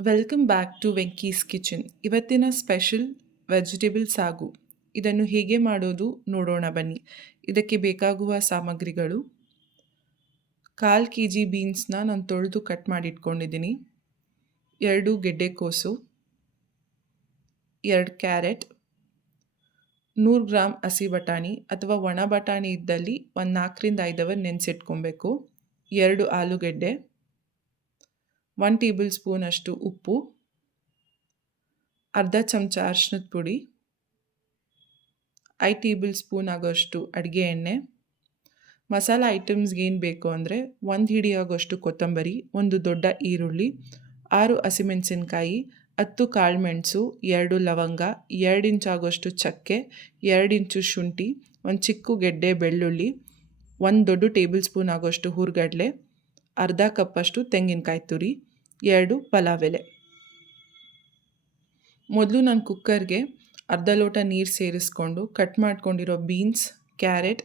Welcome back to Venky's kitchen. ಇವತ್ತಿನ special vegetable sagu. ಇದನ್ನು ಹೇಗೆ ಮಾಡೋದು ನೋಡೋಣ ಬನ್ನಿ. ಇದಕ್ಕೆ ಬೇಕಾಗುವ ಸಾಮಗ್ರಿಗಳು: 1/4 kg ಬೀನ್ಸ್ನ ನಾನು ತೊಳೆದು ಕಟ್ ಮಾಡಿ ಇಟ್ಕೊಂಡಿದ್ದೀನಿ, 2 ಗೆಡ್ಡೆಕೋಸು, 2 ಕ್ಯಾರೆಟ್, 100 ಗ್ರಾಮ್ ಹಸಿ ಬಟಾಣಿ ಅಥವಾ ಒಣ ಬಟಾಣಿ ಇದ್ದಲ್ಲಿ ಒಂದು 4ರಿಂದ 5 ಅವರ್ ನೆನೆಸಿಟ್ಕೊಬೇಕು, 2 ಆಲೂಗೆಡ್ಡೆ, 1 ಟೇಬಲ್ ಸ್ಪೂನ್ ಅಷ್ಟು ಉಪ್ಪು, ಅರ್ಧ ಚಮಚ ಅರಿಶಿನದ ಪುಡಿ, 5 ಟೇಬಲ್ ಸ್ಪೂನ್ ಆಗೋಷ್ಟು ಅಡುಗೆ ಎಣ್ಣೆ. ಮಸಾಲ ಐಟಮ್ಸ್ಗೆ ಏನು ಬೇಕು ಅಂದರೆ 1 ಹಿಡಿ ಆಗೋಷ್ಟು ಕೊತ್ತಂಬರಿ, 1 ದೊಡ್ಡ ಈರುಳ್ಳಿ, 6 ಹಸಿಮೆಣಸಿನ್ಕಾಯಿ, 10 ಕಾಳುಮೆಣಸು, 2 ಲವಂಗ, 2 ಇಂಚು ಆಗೋಷ್ಟು ಚಕ್ಕೆ, 2 ಇಂಚು ಶುಂಠಿ, 1 ಚಿಕ್ಕ ಗೆಡ್ಡೆ ಬೆಳ್ಳುಳ್ಳಿ, 1 ದೊಡ್ಡ ಟೇಬಲ್ ಸ್ಪೂನ್ ಆಗೋಷ್ಟು ಹುರ್ಗಡ್ಲೆ, ಅರ್ಧ ಕಪ್ಪಷ್ಟು ತೆಂಗಿನಕಾಯಿ ತುರಿ, 2 ಪಲಾವ್ ಎಲೆ. ಮೊದಲು ನಾನು ಕುಕ್ಕರ್ಗೆ ಅರ್ಧ ಲೋಟ ನೀರು ಸೇರಿಸ್ಕೊಂಡು ಕಟ್ ಮಾಡ್ಕೊಂಡಿರೋ ಬೀನ್ಸ್, ಕ್ಯಾರೆಟ್,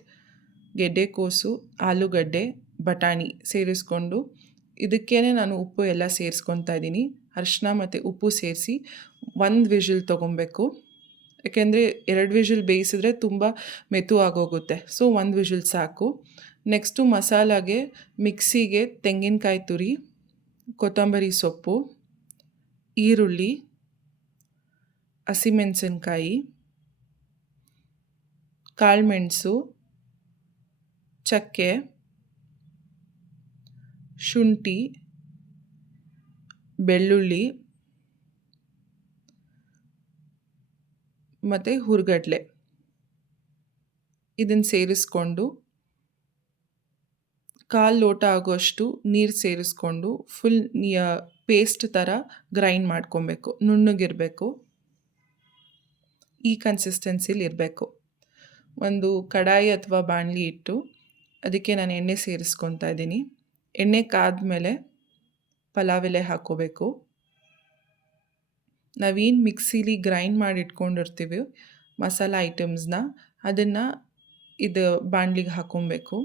ಗೆಡ್ಡೆಕೋಸು, ಆಲೂಗಡ್ಡೆ, ಬಟಾಣಿ ಸೇರಿಸ್ಕೊಂಡು ಇದಕ್ಕೇ ನಾನು ಉಪ್ಪು ಎಲ್ಲ ಸೇರಿಸ್ಕೊತಾ ಇದ್ದೀನಿ. ಅರಿಶಿನ ಮತ್ತು ಉಪ್ಪು ಸೇರಿಸಿ 1 ವಿಷಲ್ ತೊಗೊಬೇಕು. ಯಾಕೆಂದರೆ 2 ವಿಷಲ್ ಬೇಯಿಸಿದ್ರೆ ತುಂಬ ಮೆತು ಆಗೋಗುತ್ತೆ. ಸೊ 1 ವಿಷಲ್ ಸಾಕು. ನೆಕ್ಸ್ಟು ಮಸಾಲಾಗೆ ಮಿಕ್ಸಿಗೆ ತೆಂಗಿನಕಾಯಿ ತುರಿ, ಕೊತ್ತಂಬರಿ ಸೊಪ್ಪು, ಈರುಳ್ಳಿ, ಹಸಿಮೆಣಸಿನ್ಕಾಯಿ, ಕಾಳುಮೆಣಸು, ಚಕ್ಕೆ, ಶುಂಠಿ, ಬೆಳ್ಳುಳ್ಳಿ ಮತ್ತು ಹುರ್ಗಡ್ಲೆ ಇದನ್ನು ಸೇರಿಸ್ಕೊಂಡು 1/4 ಲೋಟ ಆಗೋಷ್ಟು ನೀರು ಸೇರಿಸ್ಕೊಂಡು ಫುಲ್ ಪೇಸ್ಟ್ ಥರ ಗ್ರೈಂಡ್ ಮಾಡ್ಕೊಬೇಕು. ನುಣ್ಣಗಿರಬೇಕು, ಈ ಕನ್ಸಿಸ್ಟೆನ್ಸಿಲಿ ಇರಬೇಕು. ಒಂದು ಕಡಾಯಿ ಅಥವಾ ಬಾಣಲಿ ಇಟ್ಟು ಅದಕ್ಕೆ ನಾನು ಎಣ್ಣೆ ಸೇರಿಸ್ಕೊತಾ ಇದ್ದೀನಿ. ಎಣ್ಣೆ ಕಾದ್ಮೇಲೆ ಪಲಾವ್ ಎಲೆ ಹಾಕ್ಕೋಬೇಕು. ನಾವೇನು ಮಿಕ್ಸಿಲಿ ಗ್ರೈಂಡ್ ಮಾಡಿ ಇಟ್ಕೊಂಡಿರ್ತೀವಿ ಮಸಾಲ ಐಟಮ್ಸ್ನ, ಅದನ್ನು ಇದು ಬಾಣಲಿಗೆ ಹಾಕ್ಕೊಬೇಕು.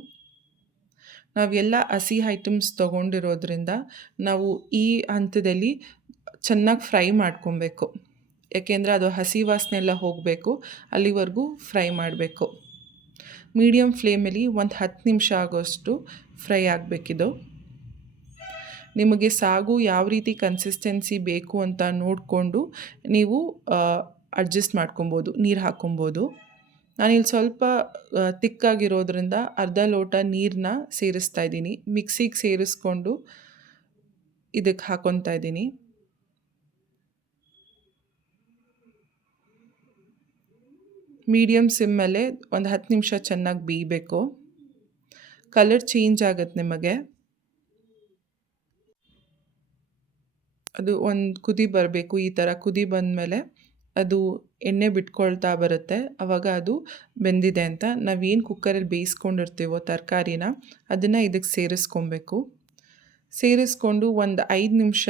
ನಾವೆಲ್ಲ ಹಸಿ ಐಟಮ್ಸ್ ತೊಗೊಂಡಿರೋದ್ರಿಂದ ನಾವು ಈ ಹಂತದಲ್ಲಿ ಚೆನ್ನಾಗಿ ಫ್ರೈ ಮಾಡ್ಕೊಬೇಕು. ಯಾಕೆಂದರೆ ಅದು ಹಸಿ ವಾಸನೆ ಎಲ್ಲ ಹೋಗಬೇಕು, ಅಲ್ಲಿವರೆಗೂ ಫ್ರೈ ಮಾಡಬೇಕು. ಮೀಡಿಯಮ್ ಫ್ಲೇಮಲ್ಲಿ ಒಂದು 10 ನಿಮಿಷ ಆಗೋಷ್ಟು ಫ್ರೈ ಆಗಬೇಕಿದು. ನಿಮಗೆ ಸಾಗು ಯಾವ ರೀತಿ ಕನ್ಸಿಸ್ಟೆನ್ಸಿ ಬೇಕು ಅಂತ ನೋಡಿಕೊಂಡು ನೀವು ಅಡ್ಜಸ್ಟ್ ಮಾಡ್ಕೊಬೋದು, ನೀರು ಹಾಕ್ಕೊಬೋದು. ನಾನಿಲ್ಲಿ ಸ್ವಲ್ಪ ತಿಕ್ಕಾಗಿರೋದ್ರಿಂದ ಅರ್ಧ ಲೋಟ ನೀರನ್ನ ಸೇರಿಸ್ತಾ ಇದ್ದೀನಿ. ಮಿಕ್ಸಿಗೆ ಸೇರಿಸ್ಕೊಂಡು ಇದಕ್ಕೆ ಹಾಕ್ಕೊತಾ ಇದ್ದೀನಿ. ಮೀಡಿಯಮ್ ಸಿಮ್ಮಲ್ಲೇ ಒಂದು 10 ನಿಮಿಷ ಚೆನ್ನಾಗಿ ಬೇಯಬೇಕು. ಕಲರ್ ಚೇಂಜ್ ಆಗುತ್ತೆ ನಿಮಗೆ. ಅದು ಒಂದು ಕುದಿ ಬರಬೇಕು. ಈ ಥರ ಕುದಿ ಬಂದಮೇಲೆ ಅದು ಎಣ್ಣೆ ಬಿಟ್ಕೊಳ್ತಾ ಬರುತ್ತೆ. ಆವಾಗ ಅದು ಬೆಂದಿದೆ ಅಂತ. ನಾವೇನು ಕುಕ್ಕರಲ್ಲಿ ಬೇಯಿಸ್ಕೊಂಡಿರ್ತೀವೋ ತರಕಾರಿನ ಅದನ್ನು ಇದಕ್ಕೆ ಸೇರಿಸ್ಕೊಬೇಕು. ಸೇರಿಸ್ಕೊಂಡು ಒಂದು 5 ನಿಮಿಷ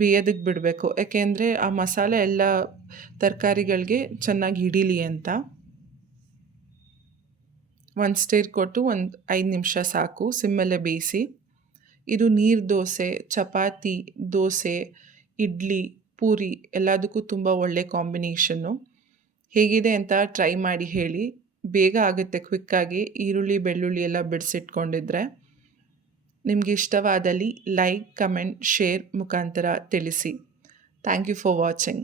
ಬೇಯೋದಕ್ಕೆ ಬಿಡಬೇಕು. ಯಾಕೆಂದರೆ ಆ ಮಸಾಲೆ ಎಲ್ಲ ತರಕಾರಿಗಳಿಗೆ ಚೆನ್ನಾಗಿ ಹಿಡೀಲಿ ಅಂತ. ಒಂದು ಸ್ಟಿರ್ ಕೊಟ್ಟು ಒಂದು 5 ನಿಮಿಷ ಸಾಕು, ಸಿಮ್ಮಲ್ಲೇ ಬೇಯಿಸಿ. ಇದು ನೀರು ದೋಸೆ, ಚಪಾತಿ, ದೋಸೆ, ಇಡ್ಲಿ, ಪೂರಿ ಎಲ್ಲದಕ್ಕೂ ತುಂಬ ಒಳ್ಳೆ ಕಾಂಬಿನೇಷನ್ನು. ಹೇಗಿದೆ ಅಂತ ಟ್ರೈ ಮಾಡಿ ಹೇಳಿ. ಬೇಗ ಆಗುತ್ತೆ ಕ್ವಿಕ್ಕಾಗಿ, ಈರುಳ್ಳಿ ಬೆಳ್ಳುಳ್ಳಿ ಎಲ್ಲ ಬಿಡಿಸಿಟ್ಕೊಂಡಿದ್ರೆ. ನಿಮಗೆ ಇಷ್ಟವಾದಲ್ಲಿ ಲೈಕ್, ಕಮೆಂಟ್, ಶೇರ್ ಮುಖಾಂತರ ತಿಳಿಸಿ. Thank you for watching.